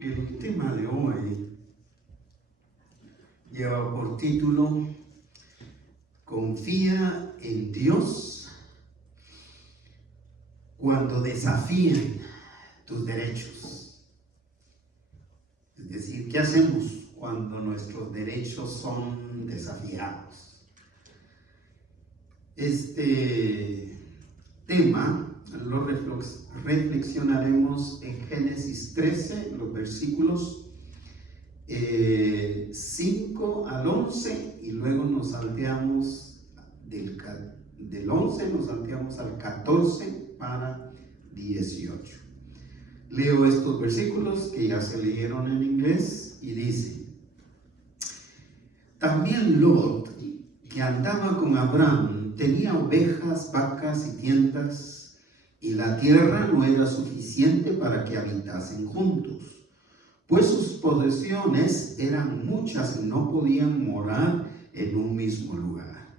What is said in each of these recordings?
El tema de hoy lleva por título Confía en Dios cuando desafíen tus derechos. Es decir, ¿qué hacemos cuando nuestros derechos son desafiados? Este tema lo reflexionaremos en Génesis 13, los versículos 5 al 11, y luego nos salteamos del 11, nos salteamos al 14 para 18. Leo estos versículos que ya se leyeron en inglés y dice: También Lot, que andaba con Abraham, tenía ovejas, vacas y tiendas, y la tierra no era suficiente para que habitasen juntos, pues sus posesiones eran muchas y no podían morar en un mismo lugar.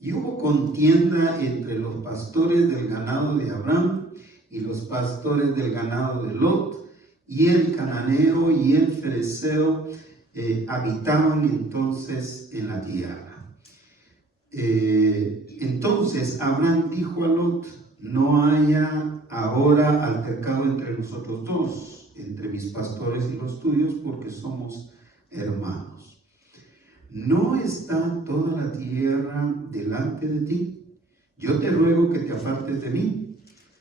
Y hubo contienda entre los pastores del ganado de Abraham y los pastores del ganado de Lot, y el cananeo y el fereceo habitaban entonces en la tierra. Entonces Abraham dijo a Lot: No haya ahora altercado entre nosotros dos, entre mis pastores y los tuyos, porque somos hermanos. ¿No está toda la tierra delante de ti? Yo te ruego que te apartes de mí.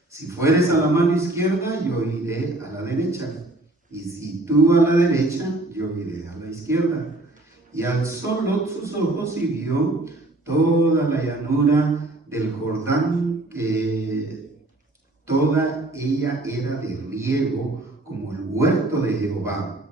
Si fueres a la mano izquierda, yo iré a la derecha, y si tú a la derecha, yo iré a la izquierda. Y alzó Lot sus ojos y vio toda la llanura del Jordán, que toda ella era de riego, como el huerto de Jehová,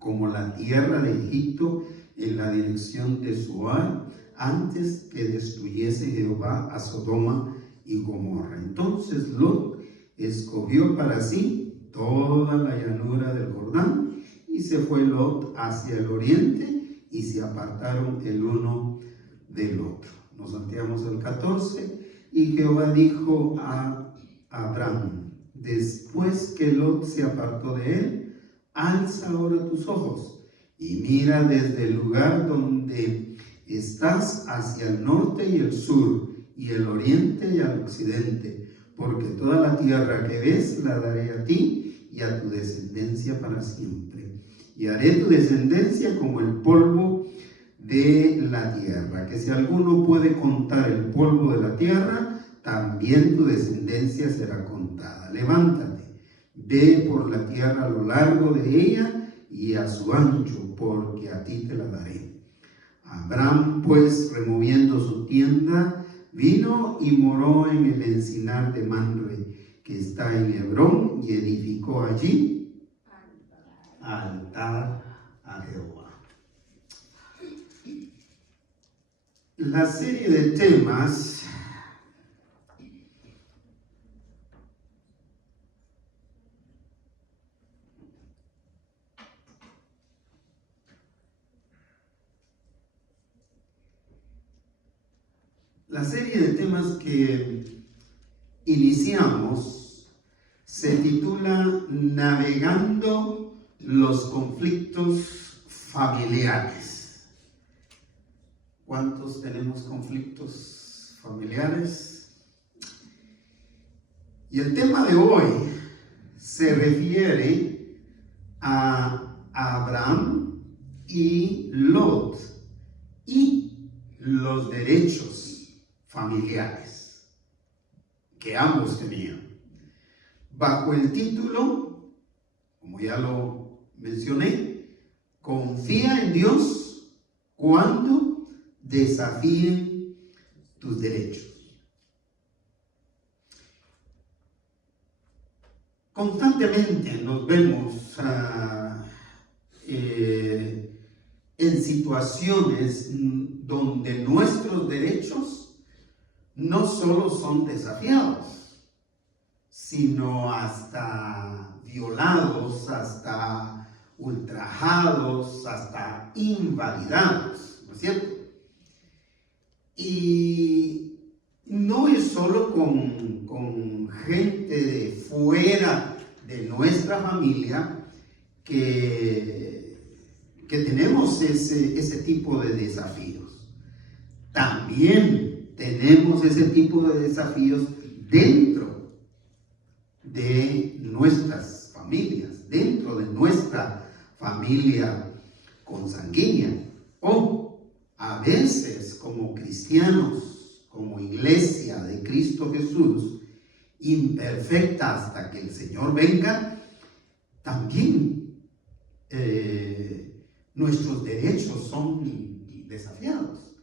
como la tierra de Egipto, en la dirección de Zoar, antes que destruyese Jehová a Sodoma y Gomorra. Entonces Lot escogió para sí toda la llanura del Jordán, y se fue Lot hacia el oriente, y se apartaron el uno del otro. Nos salteamos al 14. Y Jehová dijo a Abraham, después que Lot se apartó de él: alza ahora tus ojos y mira desde el lugar donde estás hacia el norte y el sur, y el oriente y al occidente, porque toda la tierra que ves la daré a ti y a tu descendencia para siempre. Y haré tu descendencia como el polvo de la tierra, que si alguno puede contar el polvo de la tierra, también tu descendencia será contada. Levántate, ve por la tierra a lo largo de ella y a su ancho, porque a ti te la daré. Abraham, pues, removiendo su tienda, vino y moró en el encinar de Mamre, que está en Hebrón, y edificó allí altar a Jehová. La serie de temas que iniciamos se titula Navegando los conflictos familiares. ¿Cuántos tenemos conflictos familiares? Y el tema de hoy se refiere a Abraham y Lot y los derechos familiares que ambos tenían, bajo el título, como ya lo mencioné, Confía en Dios cuando desafíen tus derechos. Constantemente nos vemos en situaciones donde nuestros derechos no solo son desafiados, sino hasta violados, hasta ultrajados, hasta invalidados, ¿no es cierto? Y no es solo con gente de fuera de nuestra familia que tenemos ese tipo de desafíos. También tenemos ese tipo de desafíos dentro de nuestras familias, dentro de nuestra familia consanguínea, o a veces como cristianos, como iglesia de Cristo Jesús, imperfecta hasta que el Señor venga, también nuestros derechos son desafiados.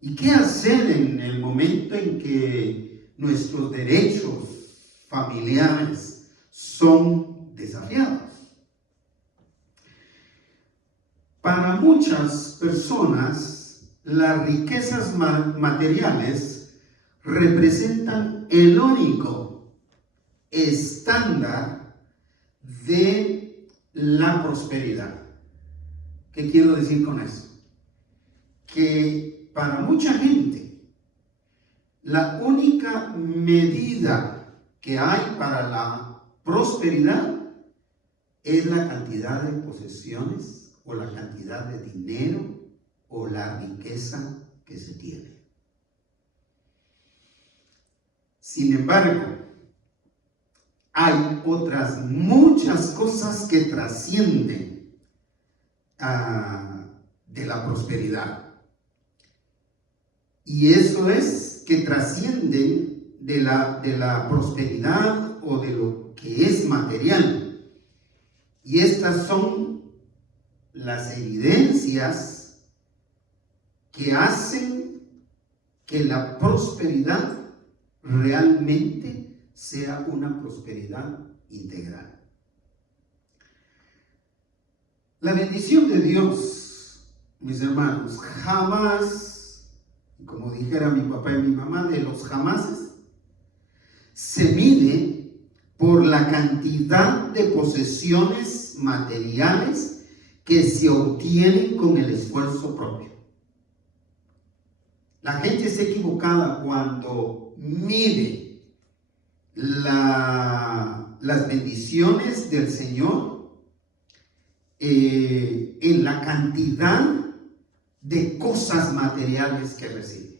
¿Y qué hacer en el momento en que nuestros derechos familiares son desafiados? Para muchas personas, las riquezas materiales representan el único estándar de la prosperidad. ¿Qué quiero decir con eso? Que para mucha gente, la única medida que hay para la prosperidad es la cantidad de posesiones o la cantidad de dinero o la riqueza que se tiene. Sin embargo, hay otras muchas cosas que trascienden de la prosperidad. Y eso es que trascienden de la prosperidad o de lo que es material. Y estas son las evidencias que hacen que la prosperidad realmente sea una prosperidad integral. La bendición de Dios, mis hermanos, jamás, como dijera mi papá y mi mamá, de los jamases, se mide por la cantidad de posesiones materiales que se obtienen con el esfuerzo propio. La gente está equivocada cuando mide las bendiciones del Señor en la cantidad de cosas materiales que recibe.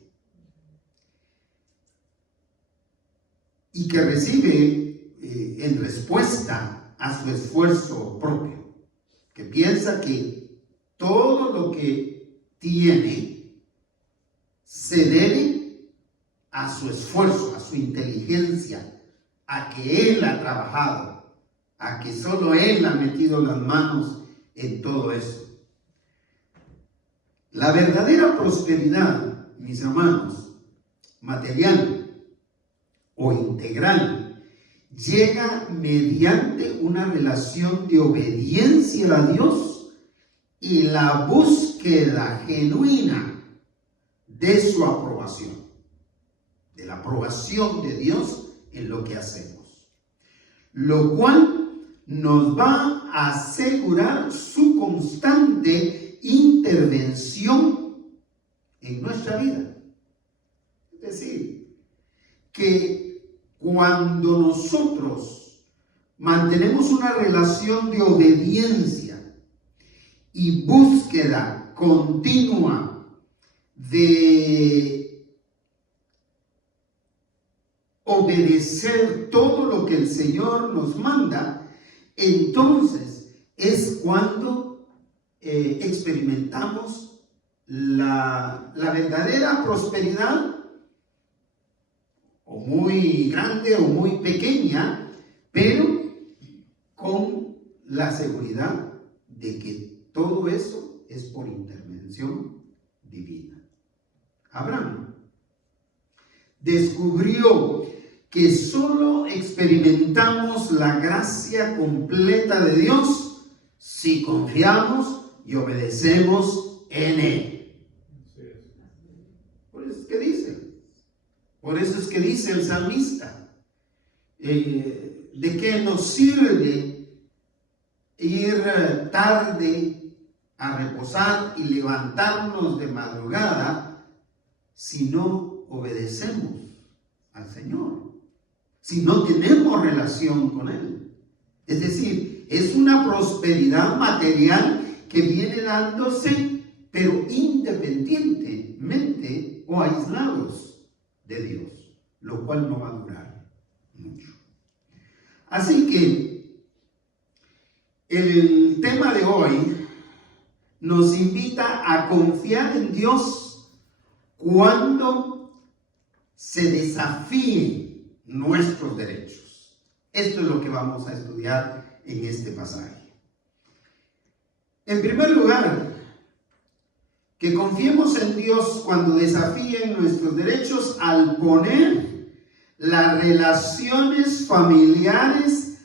Y que recibe en respuesta a su esfuerzo propio. Que piensa que todo lo que tiene se debe a su esfuerzo, a su inteligencia, a que él ha trabajado, a que solo él ha metido las manos en todo eso. La verdadera prosperidad, mis hermanos, material o integral, llega mediante una relación de obediencia a Dios y la búsqueda genuina de su aprobación, de la aprobación de Dios en lo que hacemos, lo cual nos va a asegurar su constante intervención en nuestra vida. Es decir, que cuando nosotros mantenemos una relación de obediencia y búsqueda continua de obedecer todo lo que el Señor nos manda, entonces es cuando experimentamos la verdadera prosperidad, o muy grande o muy pequeña, pero con la seguridad de que todo eso es por intervención divina. Abraham descubrió que solo experimentamos la gracia completa de Dios si confiamos y obedecemos en Él. Por eso es que dice el salmista, ¿de qué nos sirve ir tarde a reposar y levantarnos de madrugada si no obedecemos al Señor? Si no tenemos relación con Él. Es decir, es una prosperidad material que viene dándose, pero independientemente o aislados de Dios, lo cual no va a durar mucho. Así que el tema de hoy nos invita a confiar en Dios cuando se desafíen nuestros derechos. Esto es lo que vamos a estudiar en este pasaje. En primer lugar, que confiemos en Dios cuando desafíen nuestros derechos al poner las relaciones familiares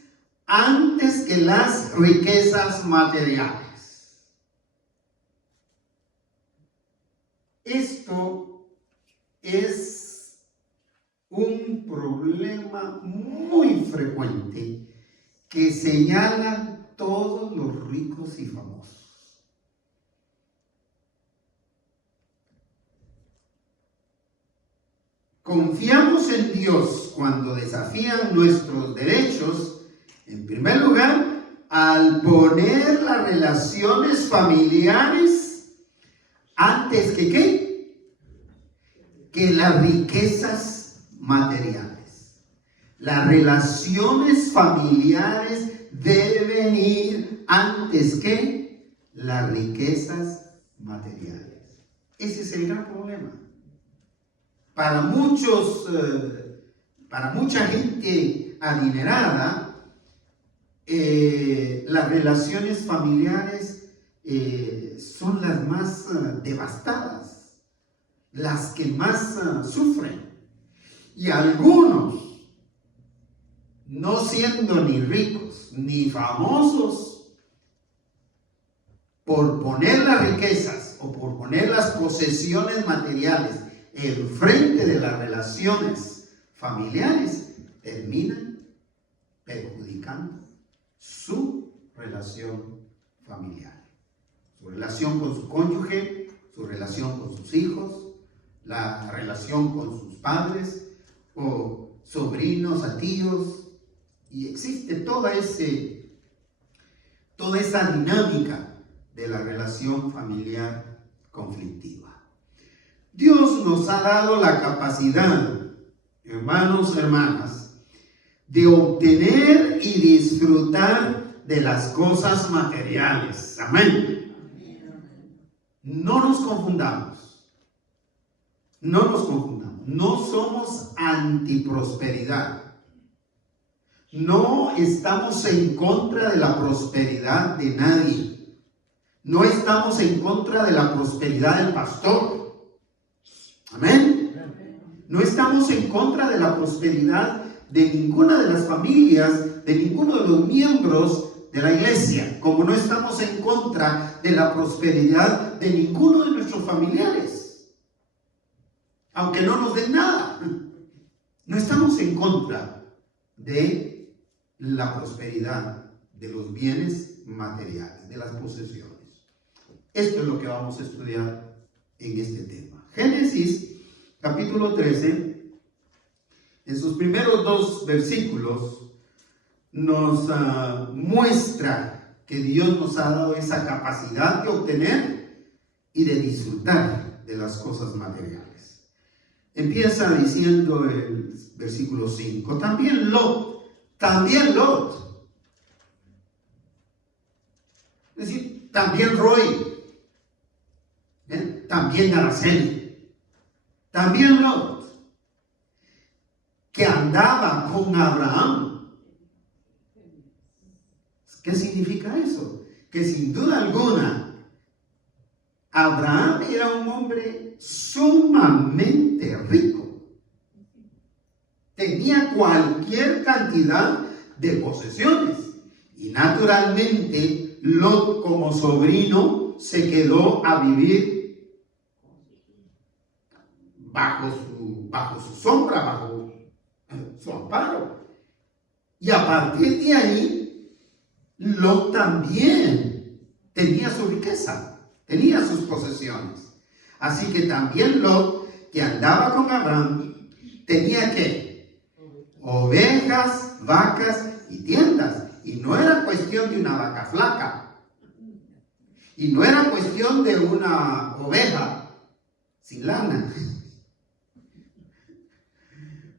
antes que las riquezas materiales. Esto es un problema muy frecuente que señalan todos los ricos y famosos. Confiamos en Dios cuando desafían nuestros derechos, en primer lugar, al poner las relaciones familiares antes que ¿qué? Que las riquezas materiales. Las relaciones familiares deben ir antes que las riquezas materiales. Ese es el gran problema. Para mucha gente adinerada, las relaciones familiares son las más devastadas, las que más sufren. Y algunos, no siendo ni ricos ni famosos, por poner las riquezas o por poner las posesiones materiales enfrente de las relaciones familiares, terminan perjudicando su relación familiar, su relación con su cónyuge, su relación con sus hijos, la relación con sus padres o sobrinos a tíos, y existe toda esa dinámica de la relación familiar conflictiva. Dios nos ha dado la capacidad, hermanos, hermanas, de obtener y disfrutar de las cosas materiales. Amén. No nos confundamos. No somos antiprosperidad. No estamos en contra de la prosperidad de nadie. No estamos en contra de la prosperidad del pastor. Amén. No estamos en contra de la prosperidad de ninguna de las familias, de ninguno de los miembros de la iglesia, como no estamos en contra de la prosperidad de ninguno de nuestros familiares, aunque no nos den nada. No estamos en contra de la prosperidad de los bienes materiales, de las posesiones. Esto es lo que vamos a estudiar en este tema. Génesis capítulo 13, en sus primeros 2 versículos, nos muestra que Dios nos ha dado esa capacidad de obtener y de disfrutar de las cosas materiales. Empieza diciendo el versículo 5, también Lot, es decir, también Roy, también Araceli, también Lot, que andaba con Abraham. ¿Qué significa eso? Que sin duda alguna, Abraham era un hombre sumamente rico. Tenía cualquier cantidad de posesiones. Y naturalmente, Lot como sobrino se quedó a vivir bajo su sombra, bajo su amparo. Y a partir de ahí, Lot también tenía su riqueza, tenía sus posesiones. Así que también Lot, que andaba con Abraham, tenía ¿qué? Ovejas, vacas y tiendas. Y no era cuestión de una vaca flaca. Y no era cuestión de una oveja sin lana.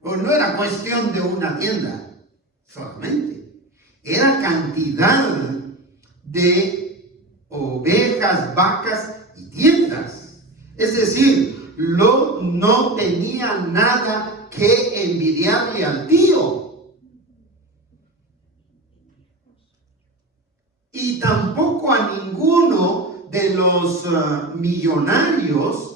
O no era cuestión de una tienda solamente. Era cantidad de ovejas, vacas y tiendas. Es decir, Lot no tenía nada que envidiarle al tío. Y tampoco a ninguno de los millonarios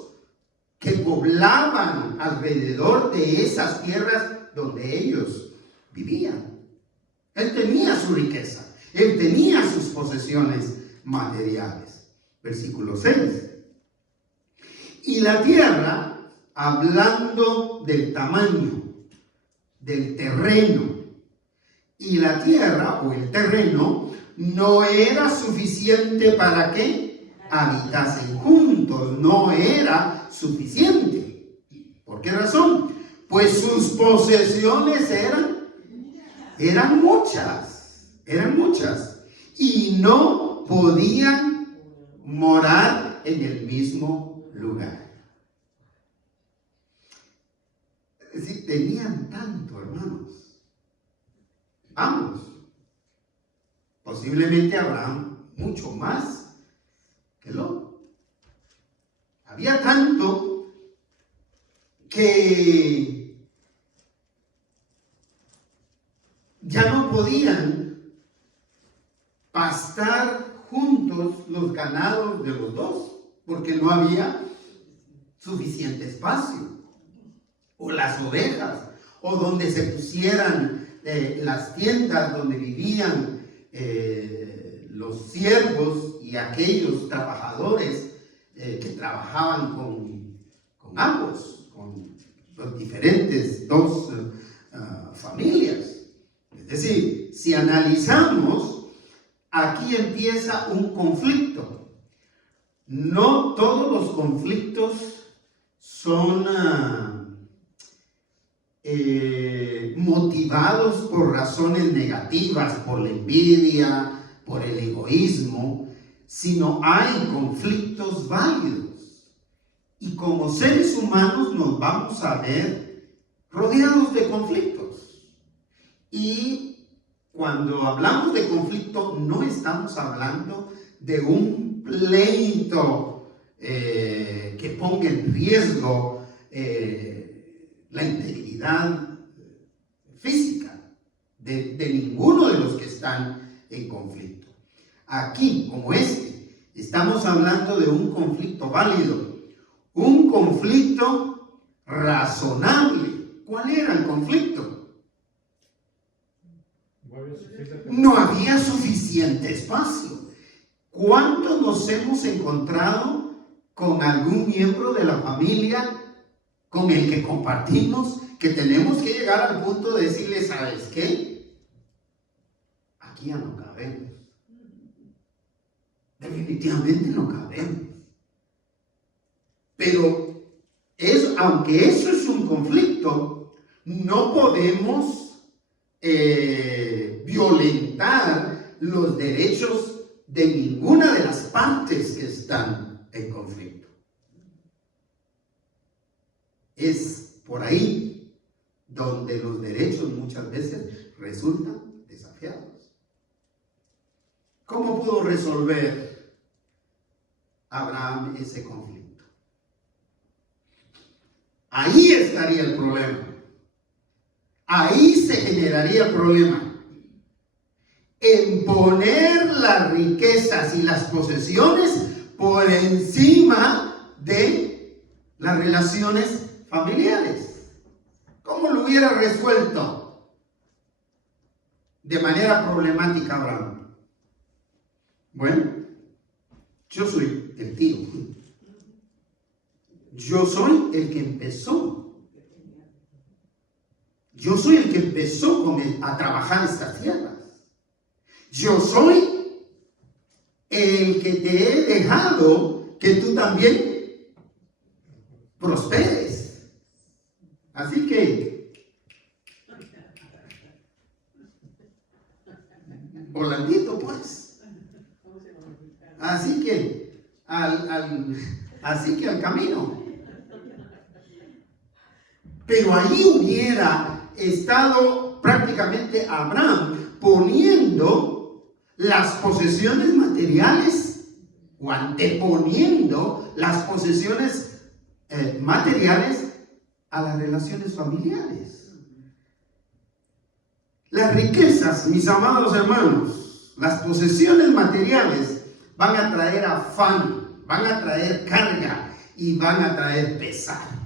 que poblaban alrededor de esas tierras donde ellos vivían. Él tenía su riqueza, él tenía sus posesiones materiales. Versículo 6. Y la tierra, hablando del tamaño, del terreno, y la tierra o el terreno no era suficiente para que habitasen juntos, no era suficiente. ¿Por qué razón? Pues sus posesiones eran muchas, y no podían morar en el mismo lugar. Es decir, tenían tanto, hermanos. Ambos. Posiblemente Abraham mucho más que Lot. Había tanto que ya no podían pastar juntos los ganados de los dos, porque no había suficiente espacio, o las ovejas, o donde se pusieran las tiendas donde vivían los siervos y aquellos trabajadores que trabajaban con ambos, con los diferentes dos familias. Es decir, si analizamos, aquí empieza un conflicto. No todos los conflictos son motivados por razones negativas, por la envidia, por el egoísmo, sino hay conflictos válidos. Y como seres humanos nos vamos a ver rodeados de conflictos. Y cuando hablamos de conflicto, no estamos hablando de un pleito que ponga en riesgo la integridad física de ninguno de los que están en conflicto. Aquí, como estamos hablando de un conflicto válido, un conflicto razonable. ¿Cuál era el conflicto? No había suficiente espacio. ¿Cuántos nos hemos encontrado con algún miembro de la familia con el que compartimos, que tenemos que llegar al punto de decirle, ¿sabes qué? Aquí ya no cabemos. Definitivamente no cabemos. Pero aunque eso es un conflicto, no podemos violentar los derechos de ninguna de las partes que están en conflicto. Es por ahí donde los derechos muchas veces resultan desafiados. ¿Cómo pudo resolver Abraham ese conflicto? Ahí estaría el problema. Ahí se generaría el problema. En poner las riquezas y las posesiones por encima de las relaciones familiares. ¿Cómo lo hubiera resuelto de manera problemática Abraham? Bueno, yo soy el tío. Yo soy el que empezó. Yo soy el que empezó a trabajar estas tierras. Yo soy el que te he dejado que tú también prosperes. Así que Rolandito, pues. Así que al camino. Pero allí hubiera estado prácticamente Abraham poniendo las posesiones materiales o anteponiendo las posesiones materiales a las relaciones familiares. Las riquezas, mis amados hermanos, las posesiones materiales van a traer afán, van a traer carga y van a traer pesar.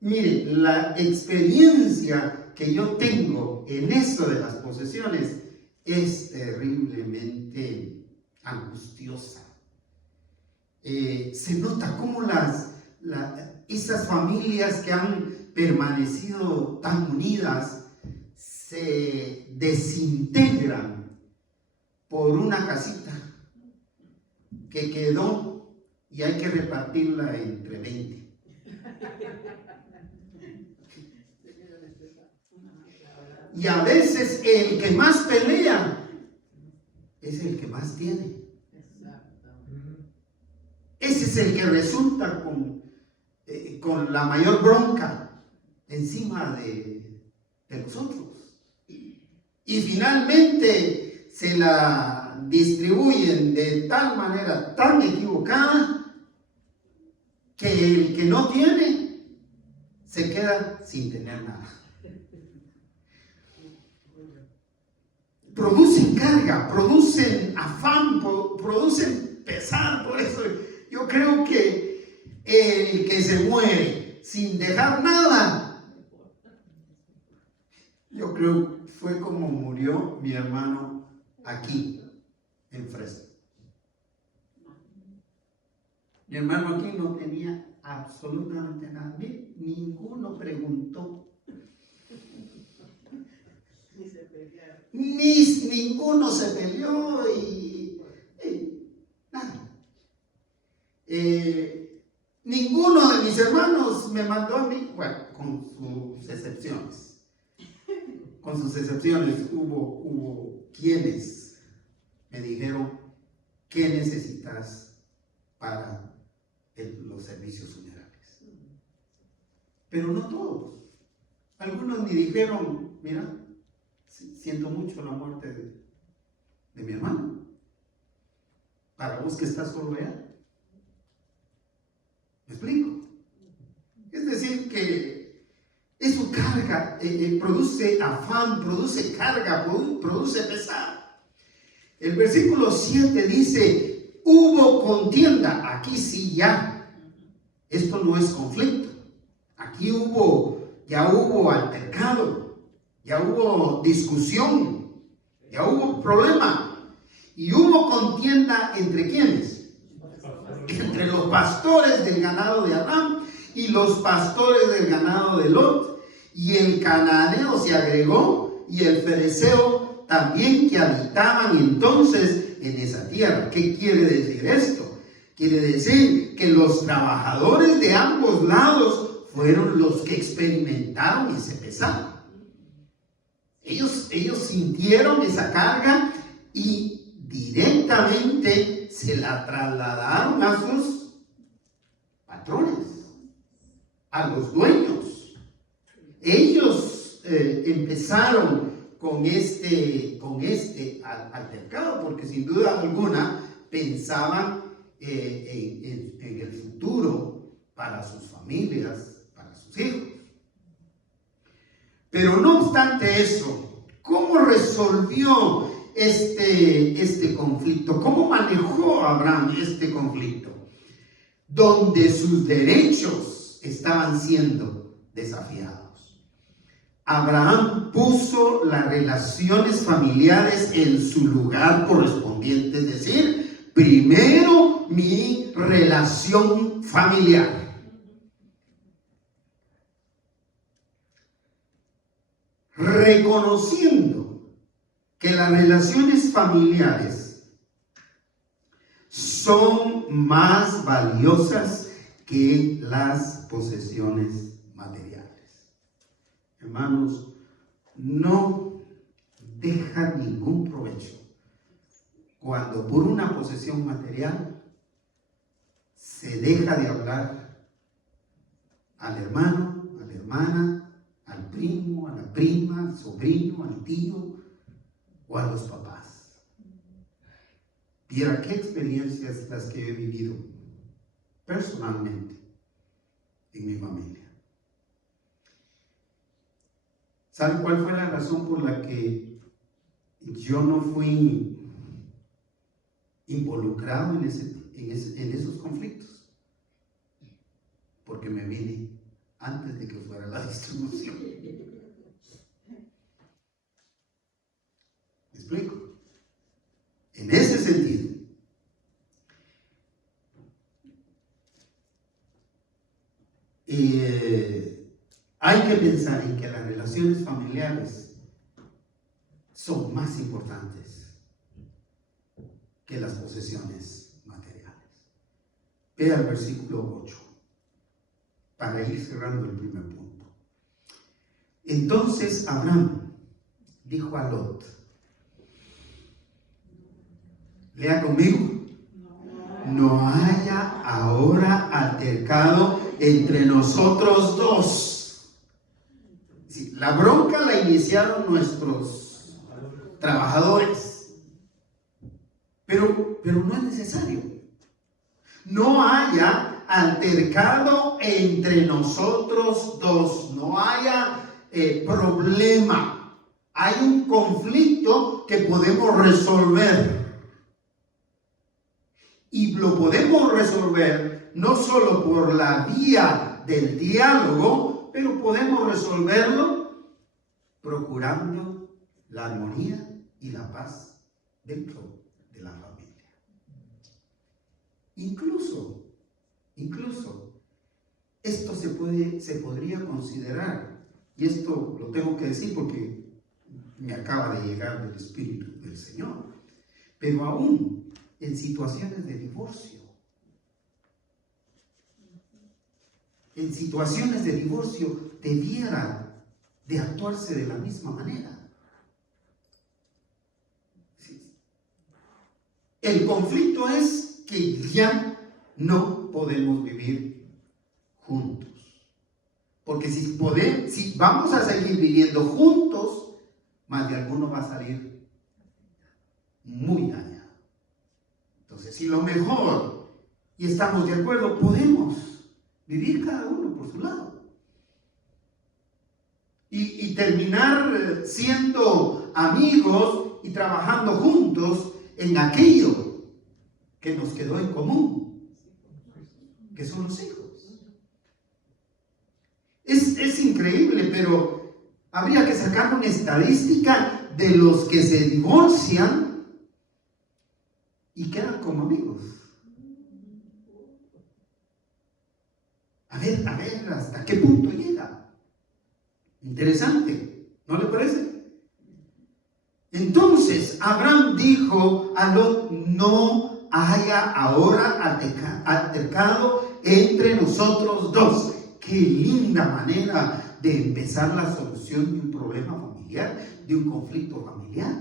Mire, la experiencia que yo tengo en esto de las posesiones es terriblemente angustiosa. Se nota cómo esas familias que han permanecido tan unidas se desintegran por una casita que quedó y hay que repartirla entre 20. Y a veces el que más pelea es el que más tiene. Ese es el que resulta con la mayor bronca encima de los otros. Y finalmente se la distribuyen de tal manera tan equivocada que el que no tiene se queda sin tener nada. Producen carga, producen afán, producen pesar. Por eso yo creo que el que se muere sin dejar nada, yo creo fue como murió mi hermano aquí en Fresno. Mi hermano aquí no tenía absolutamente nada. Ninguno preguntó. Ninguno se peleó y nada. Ninguno de mis hermanos me mandó a mí, bueno, con sus excepciones. Con sus excepciones hubo quienes me dijeron, ¿qué necesitas para los servicios funerarios? Pero no todos. Algunos me dijeron, mira, siento mucho la muerte de mi hermano. Para vos que estás solo allá. ¿Me explico? Es decir, que eso carga, produce afán, produce carga, produce pesar. El versículo 7 dice, hubo contienda. Aquí sí ya. Esto no es conflicto. Aquí ya hubo altercado. Ya hubo discusión, ya hubo problema. Y hubo contienda entre ¿quiénes? Entre los pastores del ganado de Abraham y los pastores del ganado de Lot. Y el cananeo se agregó y el fereceo también, que habitaban entonces en esa tierra. ¿Qué quiere decir esto? Quiere decir que los trabajadores de ambos lados fueron los que experimentaron ese pesar. Ellos sintieron esa carga y directamente se la trasladaron a sus patrones, a los dueños. Ellos empezaron con este altercado porque sin duda alguna pensaban en el futuro para sus familias, para sus hijos. Pero no obstante eso, ¿cómo resolvió este conflicto? ¿Cómo manejó Abraham este conflicto? Donde sus derechos estaban siendo desafiados. Abraham puso las relaciones familiares en su lugar correspondiente, es decir, primero mi relación familiar. Reconociendo que las relaciones familiares son más valiosas que las posesiones materiales. Hermanos, no deja ningún provecho cuando por una posesión material se deja de hablar al hermano, a la hermana, al primo, a la prima, al sobrino, al tío o a los papás. Viera qué experiencias las que he vivido personalmente en mi familia. ¿Sabe cuál fue la razón por la que yo no fui involucrado en esos conflictos? Porque me vine antes de que fuera la distribución. ¿Me explico? En ese sentido, hay que pensar en que las relaciones familiares son más importantes que las posesiones materiales. Vea el versículo 8, para ir cerrando el primer punto. Entonces Abraham dijo a Lot, lea conmigo, no haya ahora altercado entre nosotros dos. Sí, la bronca la iniciaron nuestros trabajadores, pero no es necesario. No haya altercado entre nosotros dos, no haya problema. Hay un conflicto que podemos resolver. Y lo podemos resolver no solo por la vía del diálogo, pero podemos resolverlo procurando la armonía y la paz dentro de la familia. Incluso, esto se podría considerar, y esto lo tengo que decir porque me acaba de llegar del Espíritu del Señor, pero aún en situaciones de divorcio. En situaciones de divorcio debiera de actuarse de la misma manera. Sí. El conflicto es que ya no podemos vivir juntos. Porque si vamos a seguir viviendo juntos, más de alguno va a salir muy dañado. Entonces, si lo mejor, y estamos de acuerdo, podemos vivir cada uno por su lado. Y terminar siendo amigos y trabajando juntos en aquello que nos quedó en común, que son los hijos. Es increíble, pero habría que sacar una estadística de los que se divorcian y quedan como amigos. A ver, ¿hasta qué punto llega? Interesante, ¿no le parece? Entonces, Abraham dijo a Lot, no haya ahora altercado entre nosotros dos. Qué linda manera de empezar la solución de un problema familiar, de un conflicto familiar.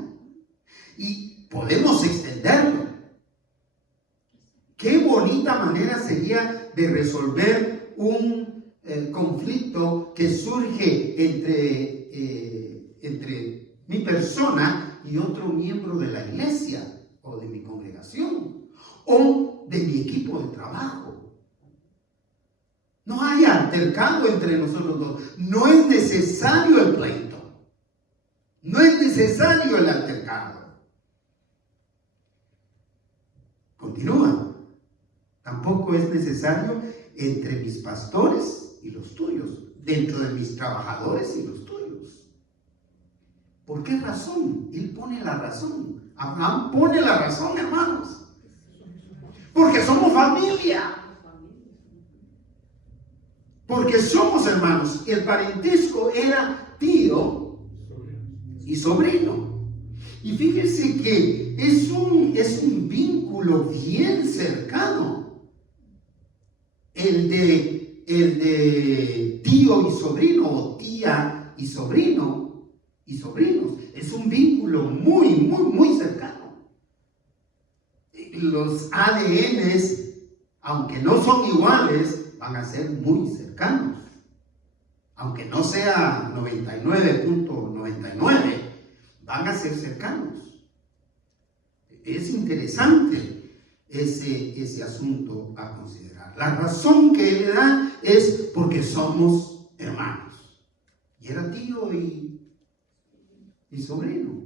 Y podemos extenderlo. Qué bonita manera sería de resolver un conflicto que surge entre mi persona y otro miembro de la iglesia o de mi congregación o de mi equipo de trabajo. No hay altercado entre nosotros dos. No es necesario el pleito. No es necesario el altercado. Continúa. Tampoco es necesario entre mis pastores y los tuyos, dentro de mis trabajadores y los tuyos. ¿Por qué razón? Él pone la razón. Abraham pone la razón, hermanos. Porque somos familia. Porque somos hermanos. El parentesco era tío y sobrino. Y fíjense que es un vínculo bien cercano. El de tío y sobrino, o tía y sobrino y sobrinos. Es un vínculo muy, muy, muy cercano. Los ADNs, aunque no son iguales, van a ser muy cercanos. Aunque no sea 99.99, van a ser cercanos. Es interesante ese asunto a considerar. La razón que le da es porque somos hermanos. Y era tío y sobrino.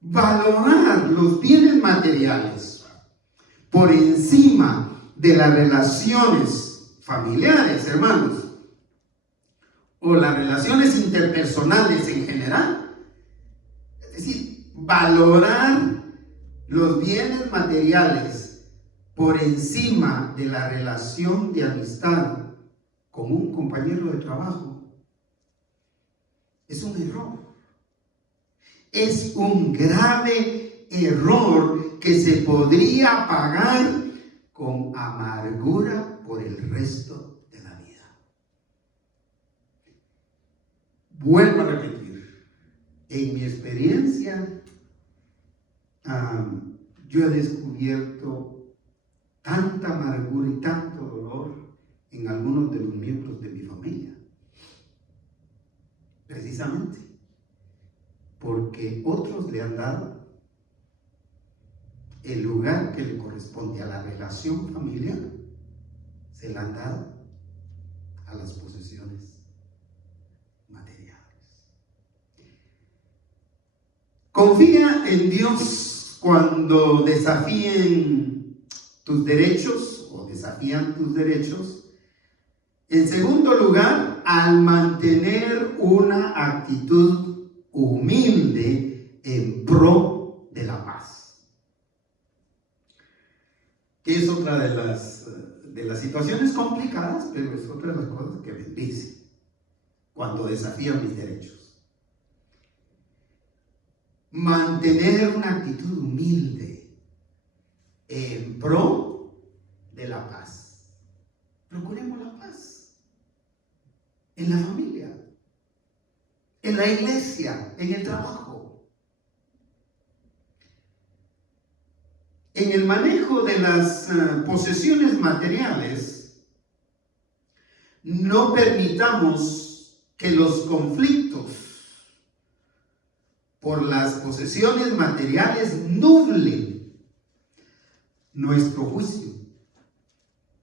Valorar los bienes materiales por encima de las relaciones familiares, hermanos, o las relaciones interpersonales en general, es decir, valorar los bienes materiales por encima de la relación de amistad con un compañero de trabajo, es un error. Es un grave error que se podría pagar con amargura por el resto de la vida. Vuelvo a repetir, en mi experiencia, yo he descubierto tanta amargura y tanto dolor en algunos de los miembros de mi familia, precisamente porque otros le han dado el lugar que le corresponde a la relación familiar, se la han dado a las posesiones materiales. Confía en Dios cuando desafíen tus derechos o desafían tus derechos. En segundo lugar, al mantener una actitud humilde en pro de la paz. Que es otra de las situaciones complicadas, pero es otra de las cosas que bendice cuando desafían mis derechos. Mantener una actitud humilde en pro de la paz. Procuremos la paz en la familia, en la iglesia, en el trabajo. En el manejo de las posesiones materiales, no permitamos que los conflictos por las posesiones materiales nublen nuestro juicio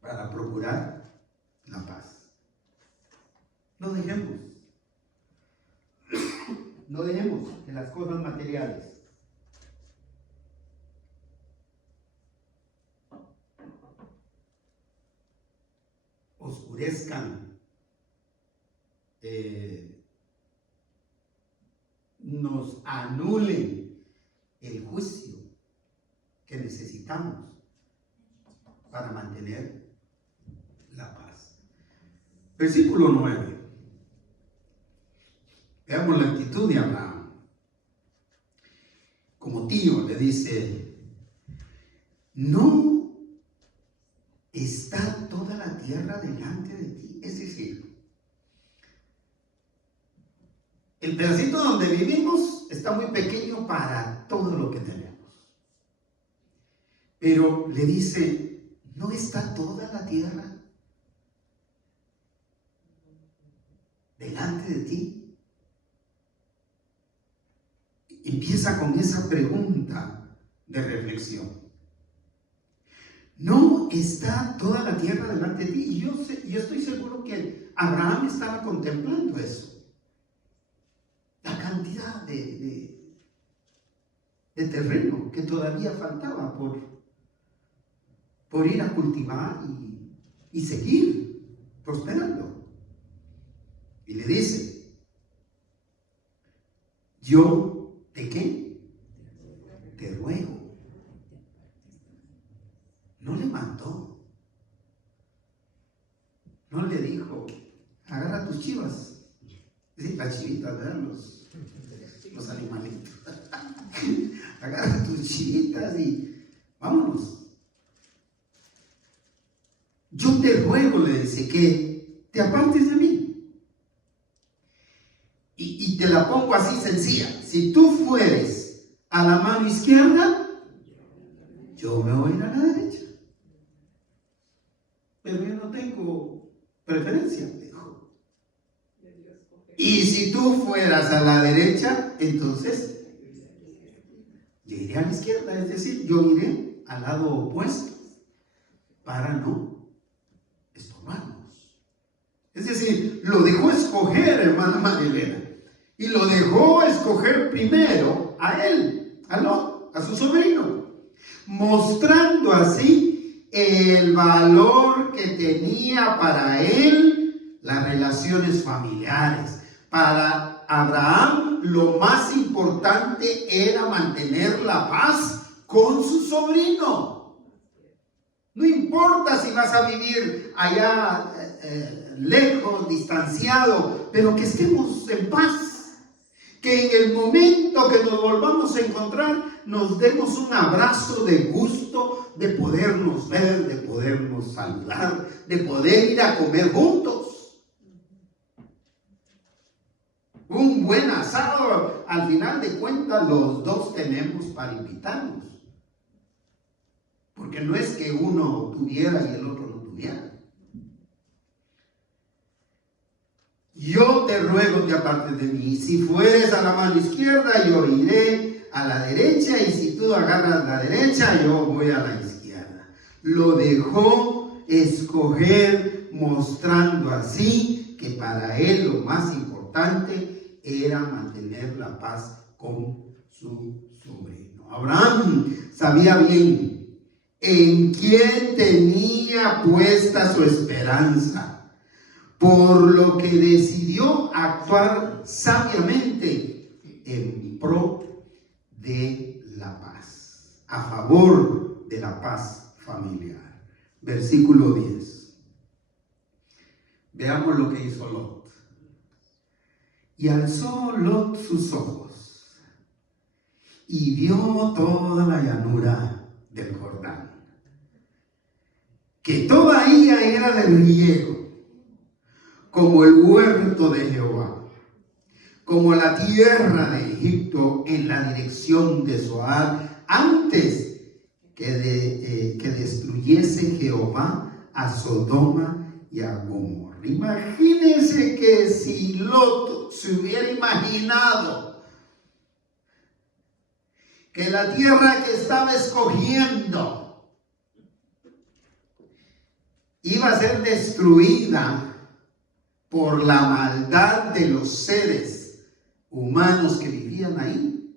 para procurar la paz. No dejemos que las cosas materiales oscurezcan, nos anulen el juicio que necesitamos para mantener la paz. Versículo 9. Veamos la actitud de Abraham. Como tío le dice: ¿no está toda la tierra delante de ti? Es decir, el pedacito donde vivimos está muy pequeño para todo lo que tenemos. Pero le dice: ¿no está toda la tierra delante de ti? Empieza con esa pregunta de reflexión. ¿No está toda la tierra delante de ti? Y yo estoy seguro que Abraham estaba contemplando eso. La cantidad de terreno que todavía faltaba por ir a cultivar y seguir prosperando. Y le dice: yo, ¿de qué? Te ruego. No le mandó. No le dijo: agarra tus chivas. Sí, las chivitas, ¿verdad? Los animalitos. Agarra tus chivitas y vámonos. Yo te ruego, le dice, que te apartes de mí. Y te la pongo así sencilla. Si tú fueres a la mano izquierda, yo me voy a ir a la derecha. Pero yo no tengo preferencia, dijo. Y si tú fueras a la derecha, entonces yo iré a la izquierda, es decir, yo iré al lado opuesto para no estorbarnos. Es decir, lo dejó escoger, hermana Marilena, y lo dejó escoger primero a él, a Lot, a su sobrino, mostrando así el valor que tenía para él las relaciones familiares. Para Abraham lo más importante era mantener la paz con su sobrino. No importa si vas a vivir allá lejos, distanciado, pero que estemos en paz. Que en el momento que nos volvamos a encontrar, nos demos un abrazo de gusto, de podernos ver, de podernos saludar, de poder ir a comer juntos. Un buen asado, al final de cuentas, los dos tenemos para invitarnos. Porque no es que uno tuviera y el otro no tuviera. Yo te ruego que apartes de mí. Si fueres a la mano izquierda, yo iré a la derecha, y si tú agarras la derecha, yo voy a la izquierda. Lo dejó escoger, mostrando así que para él lo más importante era mantener la paz con su sobrino. Abraham sabía bien en quién tenía puesta su esperanza, por lo que decidió actuar sabiamente en pro de la paz, a favor de la paz familiar. Versículo 10. Veamos lo que hizo Lot. Y alzó Lot sus ojos y vio toda la llanura del Jordán, que toda ella era de riego, como el huerto de Jehová, como la tierra de Egipto en la dirección de Zoar, antes que destruyese Jehová a Sodoma y a Gomorra. Imagínense que si Lot se hubiera imaginado que la tierra que estaba escogiendo iba a ser destruida por la maldad de los seres humanos que vivían ahí,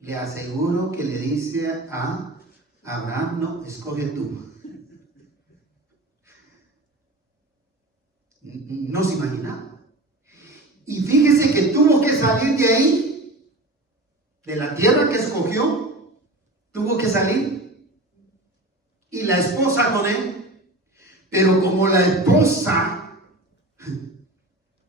le aseguro que le dice a Abraham: no, escoge tú. No se imaginaba. Y fíjese que tuvo que salir de ahí, de la tierra que escogió, tuvo que salir. Y la esposa con él. Pero como la esposa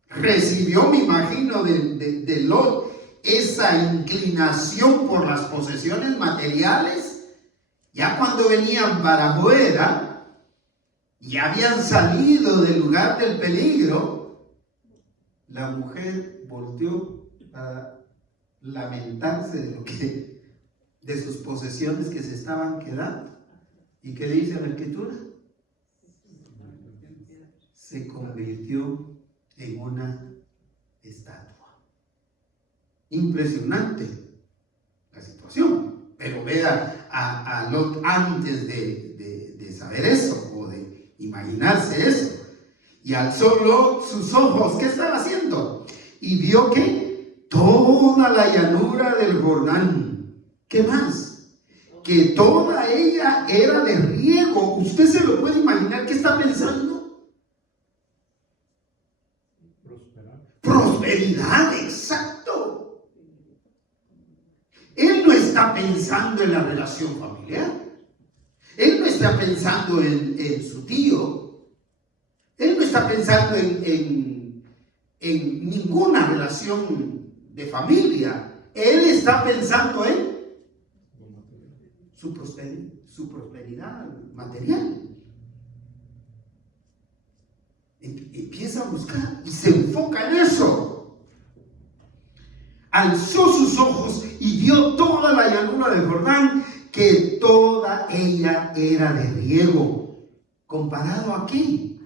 recibió, me imagino, de Lot esa inclinación por las posesiones materiales, ya cuando venían para afuera, ya habían salido del lugar del peligro, la mujer volteó a lamentarse de sus posesiones que se estaban quedando. ¿Y qué dice la Escritura? Se convirtió en una estatua. Impresionante la situación. Pero vea a Lot antes de saber eso, o de imaginarse eso. Y alzó Lot sus ojos. ¿Qué estaba haciendo? Y vio que toda la llanura del Jordán. ¿Qué más? Que toda ella era de riego. ¿Usted se lo puede imaginar? ¿Qué está pensando? Prosperidad, exacto. Él no está pensando en la relación familiar. Él no está pensando en su tío. Él no está pensando en ninguna relación de familia. Él está pensando en su prosperidad material. Empieza a buscar y se enfoca en eso. alzó sus ojos y vio toda la llanura del Jordán, que toda ella era de riego. ¿Comparado a qué?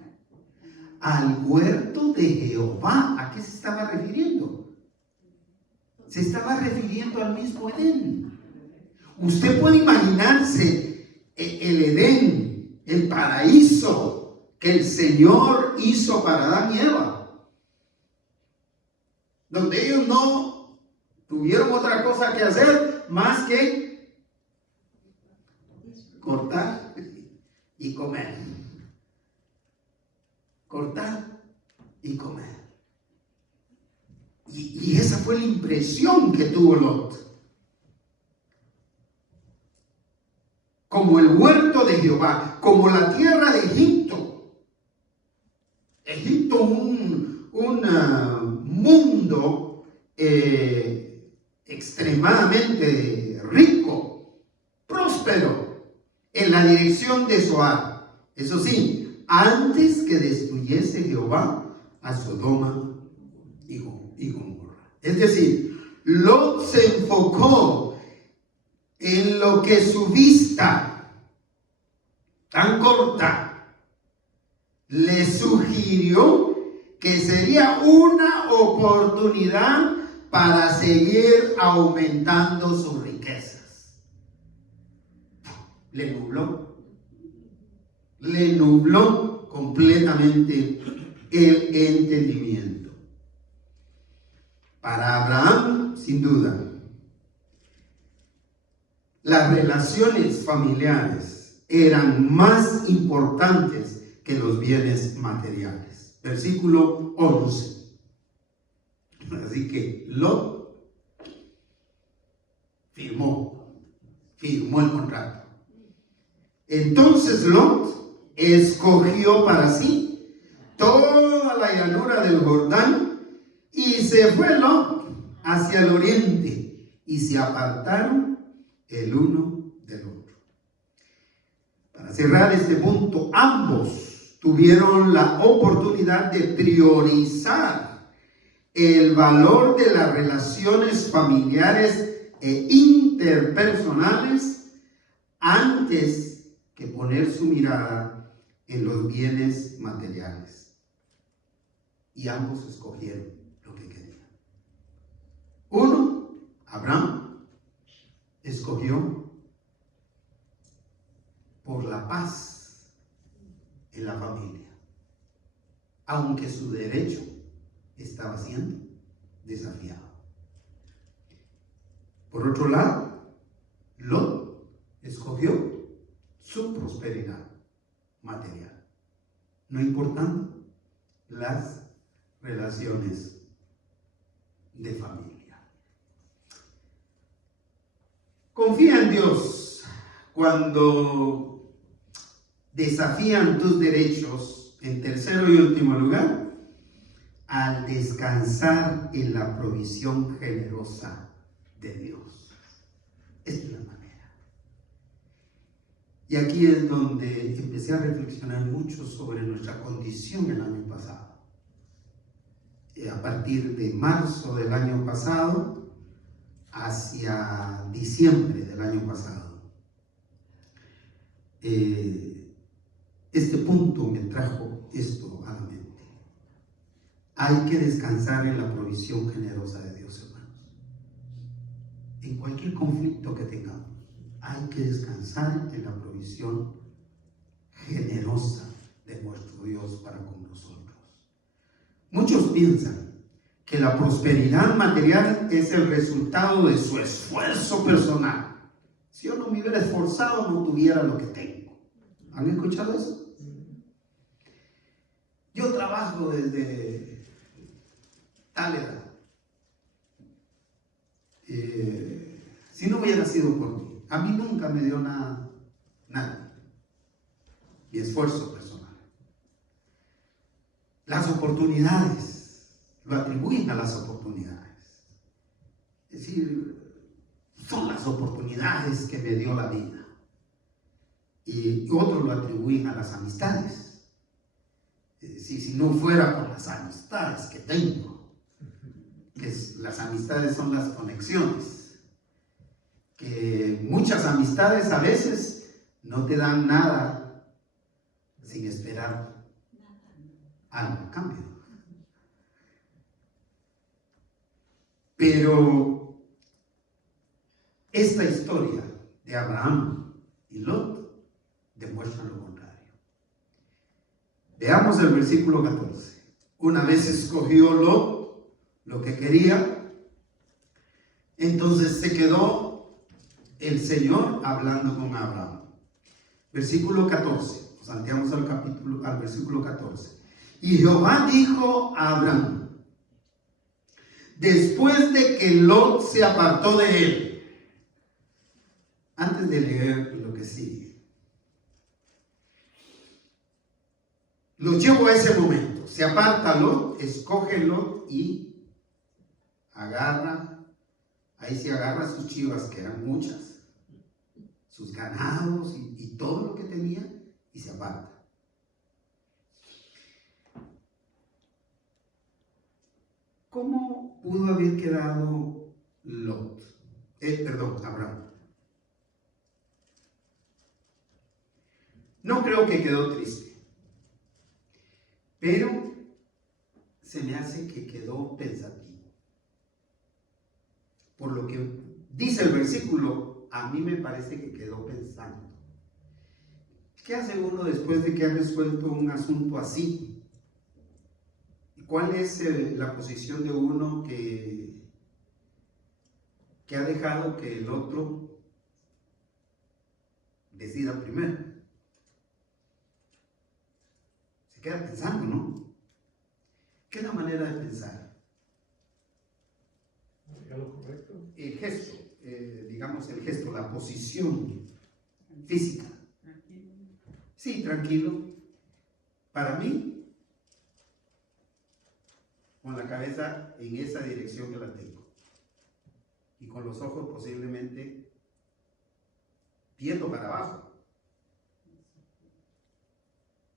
Al huerto de Jehová. ¿A qué se estaba refiriendo? Se estaba refiriendo al mismo Edén. Usted puede imaginarse el Edén, el paraíso que el Señor hizo para Adán y Eva, donde ellos no tuvieron otra cosa que hacer más que cortar y comer. Cortar y comer. Y esa fue la impresión que tuvo Lot. Como el huerto de Jehová, como la tierra de Egipto. Egipto, un mundo extremadamente rico, próspero, en la dirección de Zoar. Eso sí, antes que destruyese Jehová a Sodoma y Gomorra. Es decir, Lot se enfocó en lo que su vista tan corta le sugirió que sería una oportunidad para seguir aumentando sus riquezas. Le nubló completamente el entendimiento. Para Abraham, sin duda, las relaciones familiares eran más importantes que los bienes materiales. Versículo 11. Así que Lot firmó el contrato. Entonces Lot escogió para sí toda la llanura del Jordán y se fue Lot hacia el oriente y se apartaron el uno del otro. Para cerrar este punto, ambos tuvieron la oportunidad de priorizar el valor de las relaciones familiares e interpersonales antes que poner su mirada en los bienes materiales. Y ambos escogieron lo que querían. Uno, Abraham, escogió por la paz en la familia, aunque su derecho estaba siendo desafiado. Por otro lado, Lot escogió su prosperidad material, no importando las relaciones de familia. Confía en Dios cuando desafían tus derechos. En tercero y último lugar, al descansar en la provisión generosa de Dios. Esta es la manera. Y aquí es donde empecé a reflexionar mucho sobre nuestra condición el año pasado. A partir de marzo del año pasado hacia diciembre del año pasado. Este punto me trajo esto a la mente. Hay que descansar en la provisión generosa de Dios, hermanos. En cualquier conflicto que tengamos, hay que descansar en la provisión generosa de nuestro Dios para con nosotros. Muchos piensan que la prosperidad material es el resultado de su esfuerzo personal. Si yo no me hubiera esforzado, no tuviera lo que tengo. ¿Han escuchado eso? Yo trabajo desde tal edad. Si no hubiera sido por mí, a mí nunca me dio nada. Mi esfuerzo personal. Las oportunidades lo atribuyen a las oportunidades. Es decir, son las oportunidades que me dio la vida. Y otros lo atribuyen a las amistades. Es decir, si no fuera por las amistades que tengo, Las amistades son las conexiones. Que muchas amistades a veces no te dan nada sin esperar algo a cambio. Pero esta historia de Abraham y Lot demuestra lo contrario. Veamos el versículo 14. Una vez escogió Lot lo que quería, entonces se quedó el Señor hablando con Abraham. Versículo 14. Nos salteamos al versículo 14. Y Jehová dijo a Abraham, después de que Lot se apartó de él. Antes de leer lo que sigue, lo llevo a ese momento. Se aparta Lot, escoge Lot y agarra, ahí se agarra sus chivas, que eran muchas, sus ganados y todo lo que tenía, y se aparta. ¿Cómo pudo haber quedado Lot? Abraham. No creo que quedó triste, pero se me hace que quedó pensativo. Por lo que dice el versículo, a mí me parece que quedó pensando. ¿Qué hace uno después de que ha resuelto un asunto así? ¿Cuál es la posición de uno que ha dejado que el otro decida primero? Se queda pensando, ¿no? ¿Qué es la manera de pensar? Lo correcto. El gesto, digamos el gesto, la posición física. Sí, tranquilo. Para mí, con la cabeza en esa dirección que la tengo. Y con los ojos posiblemente viendo para abajo.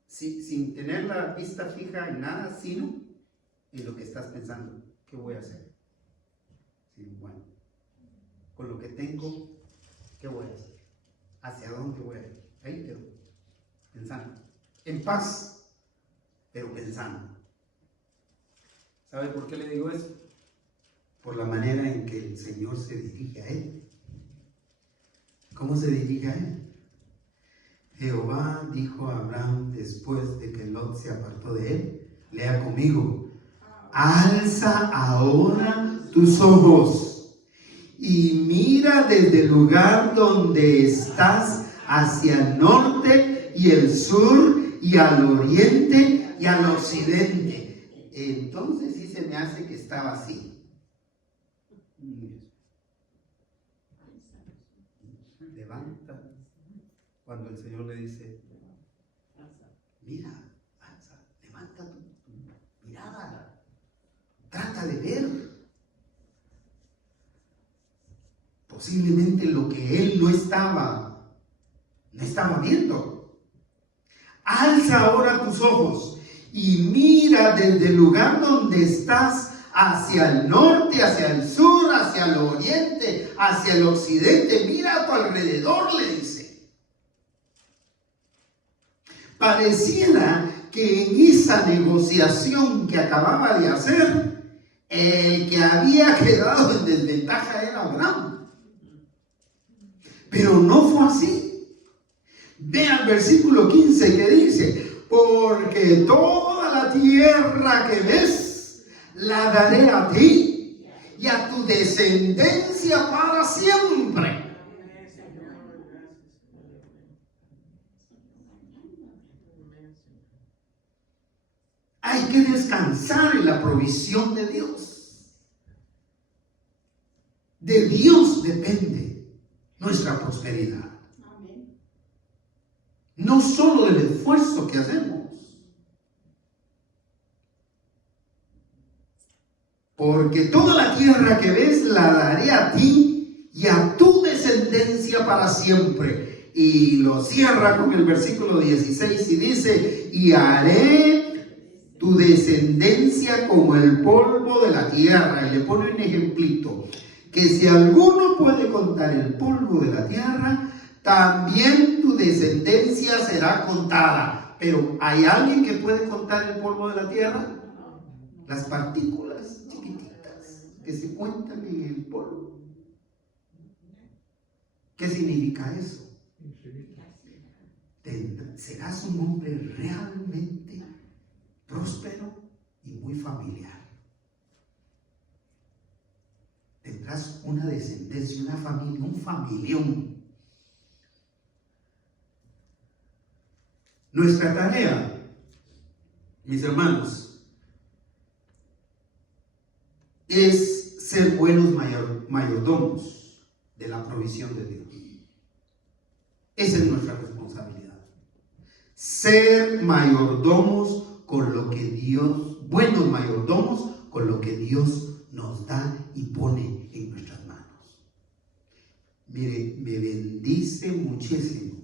Sin tener la vista fija en nada, sino en lo que estás pensando. ¿Qué voy a hacer? Sí, bueno, con lo que tengo, ¿qué voy a hacer? ¿Hacia dónde voy a ir? Ahí quedo, pensando. En paz, pero pensando. ¿Sabe por qué le digo eso? Por la manera en que el Señor se dirige a él. ¿Cómo se dirige a él? Jehová dijo a Abraham después de que Lot se apartó de él, lea conmigo, alza ahora tus ojos y mira desde el lugar donde estás hacia el norte y el sur y al oriente y al occidente. Entonces sí se me hace que estaba así. Levanta. Cuando el Señor le dice, mira, alza, levanta tu mirada, trata de ver. Posiblemente lo que él no estaba viendo. Alza ahora tus ojos y mira desde el lugar donde estás hacia el norte, hacia el sur, hacia el oriente, hacia el occidente. Mira a tu alrededor, le dice. Pareciera que en esa negociación que acababa de hacer, el que había quedado en desventaja era Abraham. Pero no fue así. Vea el versículo 15 que dice, porque toda la tierra que ves, la daré a ti y a tu descendencia para siempre. Hay que descansar en la provisión de Dios. De Dios depende nuestra prosperidad. No solo del esfuerzo que hacemos. Porque toda la tierra que ves la daré a ti y a tu descendencia para siempre. Y lo cierra con el versículo 16 y dice, y haré tu descendencia como el polvo de la tierra. Y le pone un ejemplito, que si alguno puede contar el polvo de la tierra, también tu descendencia será contada. Pero ¿hay alguien que puede contar el polvo de la tierra? Las partículas chiquititas que se cuentan en el polvo. ¿Qué significa eso? Serás un hombre realmente próspero y muy familiar. Tendrás una descendencia, una familia, un familión. Nuestra tarea, mis hermanos, es ser buenos mayordomos de la provisión de Dios. Esa es nuestra responsabilidad. Ser mayordomos con lo que Dios, buenos mayordomos con lo que Dios nos da y pone en nuestras manos. Mire, me bendice muchísimo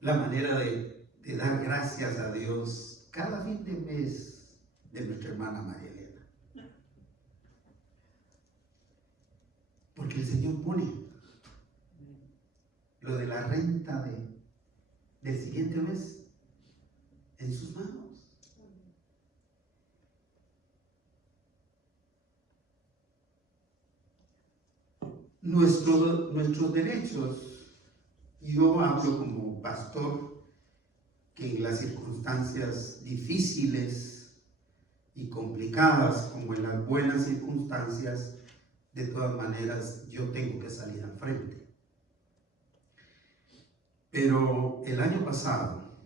la manera de dar gracias a Dios cada fin de mes de nuestra hermana María Elena. Porque el Señor pone lo de la renta del siguiente mes en sus manos. Nuestros derechos, yo hablo como pastor, que en las circunstancias difíciles y complicadas, como en las buenas circunstancias, de todas maneras yo tengo que salir al frente. Pero el año pasado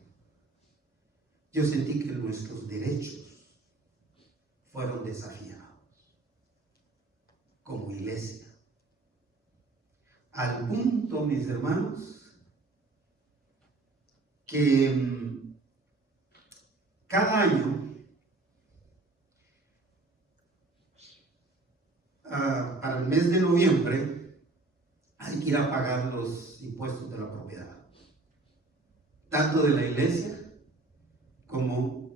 yo sentí que nuestros derechos fueron desafiados como iglesia. Al punto, mis hermanos, que cada año, para el mes de noviembre, hay que ir a pagar los impuestos de la propiedad, tanto de la iglesia como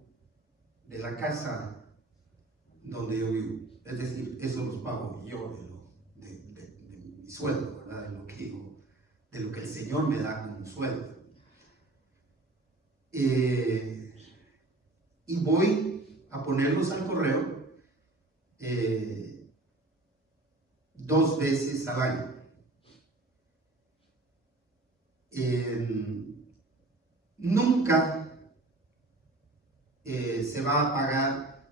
de la casa donde yo vivo. Es decir, eso los pago yo de mi sueldo, ¿verdad? De lo que el Señor me da como sueldo. Y voy a ponerlos al correo 2 veces al año. Nunca se va a pagar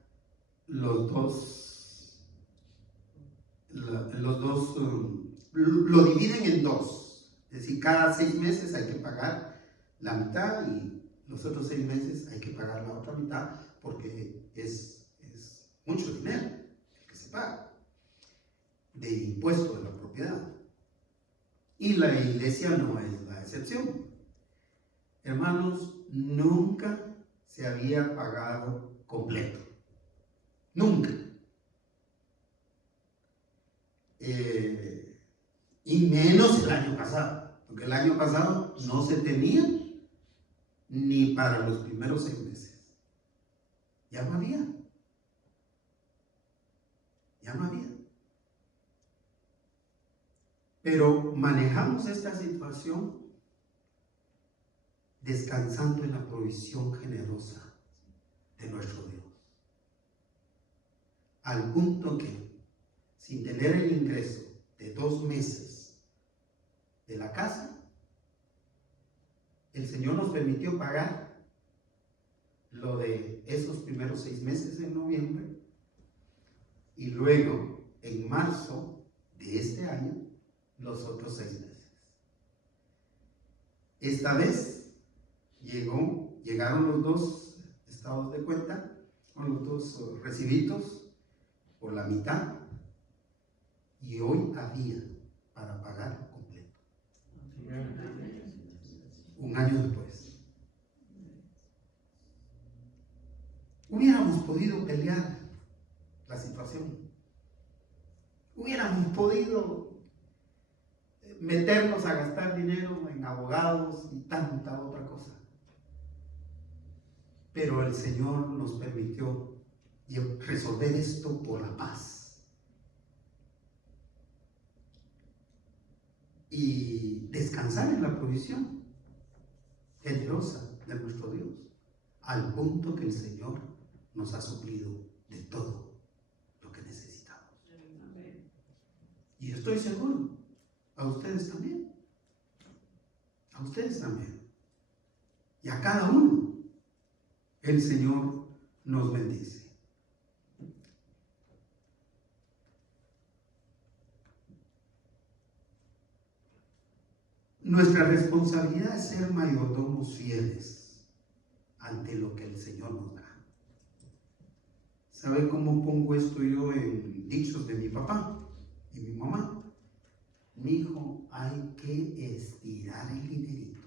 los dos, lo dividen en 2, es decir, cada 6 meses hay que pagar la mitad y los otros 6 meses hay que pagar la otra mitad, porque es mucho dinero que se paga de impuesto de la propiedad. Y la iglesia no es la excepción. Hermanos, nunca se había pagado completo. Nunca. Y menos el año pasado, porque el año pasado no se tenía ni para los primeros 6 meses. Ya no había. Pero manejamos esta situación descansando en la provisión generosa de nuestro Dios. Al punto que, sin tener el ingreso de 2 meses de la casa, el Señor nos permitió pagar lo de esos primeros 6 meses en noviembre, y luego en marzo de este año los otros 6 meses. Esta vez llegaron los 2 estados de cuenta, con los 2 recibitos por la mitad, y hoy había para pagar completo. Un año después. Hubiéramos podido pelear la situación. Hubiéramos podido meternos a gastar dinero en abogados y tanta otra cosa. pero el Señor nos permitió resolver esto por la paz y descansar en la provisión generosa de nuestro Dios, al punto que el Señor nos ha suplido de todo lo que necesitamos. Y estoy seguro, a ustedes también, y a cada uno el Señor nos bendice. Nuestra responsabilidad es ser mayordomos fieles ante lo que el Señor nos da. ¿Sabe cómo pongo esto yo en dichos de mi papá y mi mamá? Mi hijo, hay que estirar el dinerito.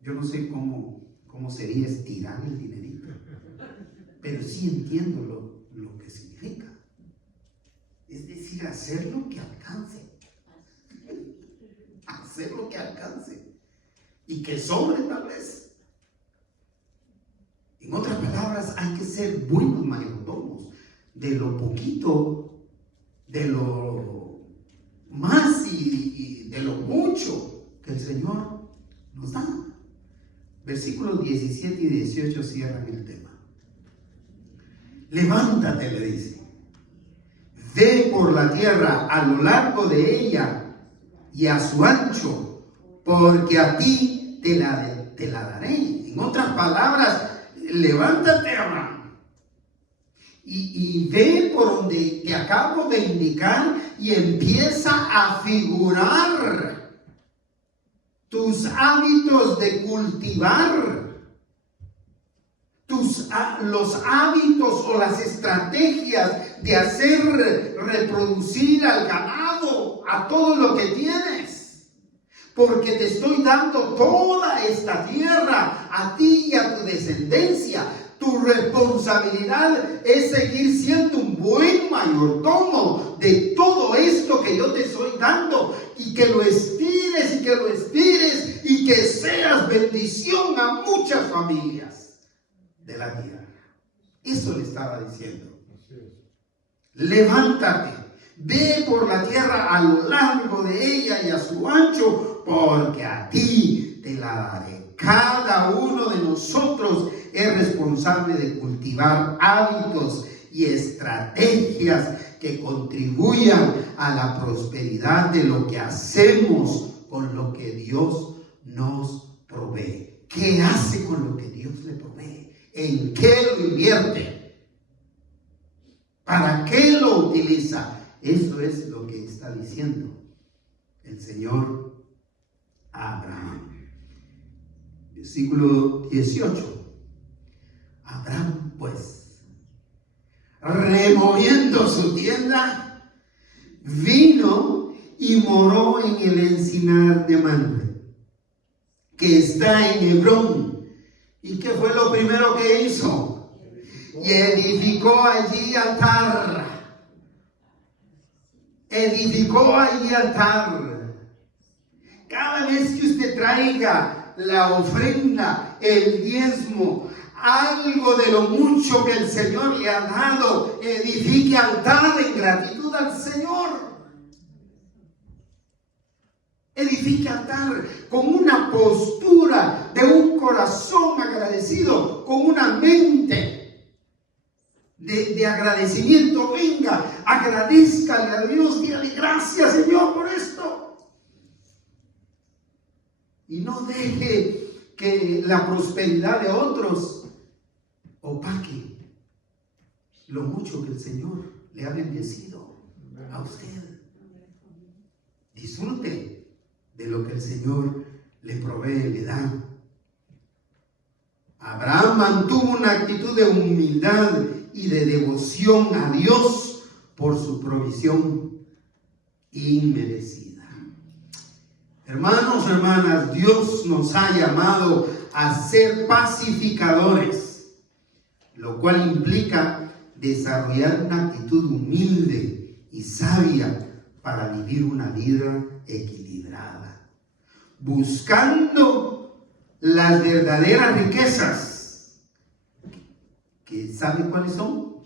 Yo no sé cómo sería estirar el dinerito, pero sí entiendo lo que significa. Es decir, hacer lo que alcance. Hacer lo que alcance. Y que sobre tal vez. En otras palabras, hay que ser buenos mayordomos de lo poquito, de lo más y de lo mucho que el Señor nos da. Versículos 17 y 18 cierran el tema. Levántate, le dice. Ve por la tierra a lo largo de ella y a su ancho, porque a ti te la daré. En otras palabras, levántate, Abraham, y ve por donde te acabo de indicar y empieza a figurar tus hábitos de cultivar, los hábitos o las estrategias de hacer reproducir al ganado, a todo lo que tienes, porque te estoy dando toda esta tierra a ti y a tu descendencia. Tu responsabilidad es seguir siendo un buen mayordomo de todo esto que yo te estoy dando, y que lo estires y que lo estires y que seas bendición a muchas familias de la tierra. Eso le estaba diciendo. Levántate, ve por la tierra a lo largo de ella y a su ancho, porque a ti te la daré. Cada uno de nosotros es responsable de cultivar hábitos y estrategias que contribuyan a la prosperidad de lo que hacemos con lo que Dios nos provee. ¿Qué hace con lo que Dios le provee? ¿En qué lo invierte? ¿Para qué lo utiliza? Eso es lo que está diciendo el Señor a Abraham. Versículo 18. Abraham, pues, removiendo su tienda, vino y moró en el encinar de Mamre, que está en Hebrón. ¿Y qué fue lo primero que hizo? Y edificó allí altar. Edificó allí altar. Cada vez que usted traiga la ofrenda, el diezmo, algo de lo mucho que el Señor le ha dado, edifique altar en gratitud al Señor. Edifique altar con una postura de un corazón agradecido, con una mente de agradecimiento. Venga, agradézcale a Dios, dígale gracias, Señor, por esto. Y no deje que la prosperidad de otros opaque lo mucho que el Señor le ha bendecido a usted. Disfrute de lo que el Señor le provee, le da. Abraham mantuvo una actitud de humildad y de devoción a Dios por su provisión inmerecida. Hermanos, hermanas, Dios nos ha llamado a ser pacificadores, lo cual implica desarrollar una actitud humilde y sabia para vivir una vida equilibrada, buscando las verdaderas riquezas, que ¿sabe cuáles son?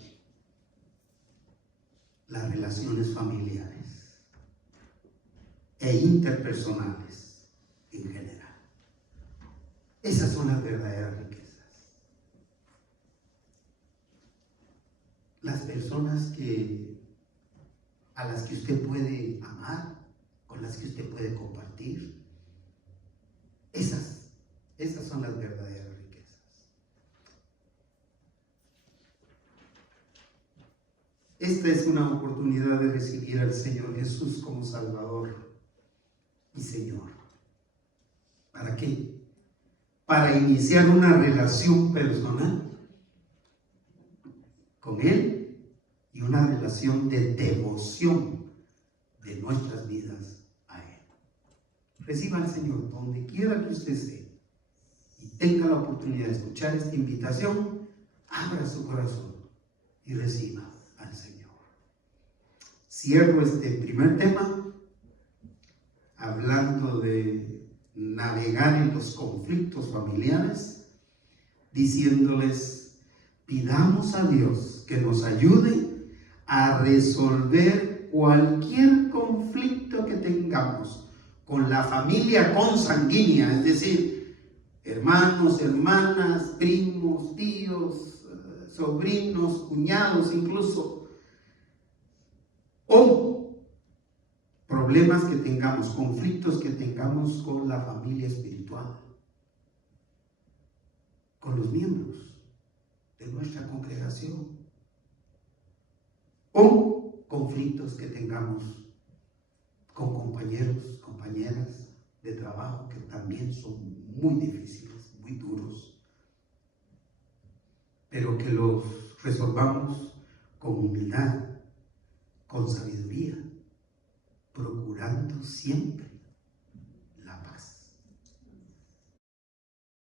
Las relaciones familiares e interpersonales en general. Esas son las verdaderas riquezas. Las personas a las que usted puede amar, con las que usted puede compartir, esas son las verdaderas riquezas. Esta es una oportunidad de recibir al Señor Jesús como Salvador y Señor. ¿Para qué? Para iniciar una relación personal con Él y una relación de devoción de nuestras vidas a Él. Reciba al Señor donde quiera que usted esté y tenga la oportunidad de escuchar esta invitación. Abra su corazón y reciba al Señor. Cierro este primer tema hablando de navegar en los conflictos familiares, diciéndoles: pidamos a Dios que nos ayude a resolver cualquier conflicto que tengamos con la familia consanguínea, es decir, hermanos, hermanas, primos, tíos, sobrinos, cuñados incluso, o problemas que tengamos, conflictos que tengamos con la familia espiritual, con los miembros de nuestra congregación, o conflictos que tengamos con compañeros, compañeras de trabajo que también son muy difíciles, muy duros, pero que los resolvamos con humildad, con sabiduría, procurando siempre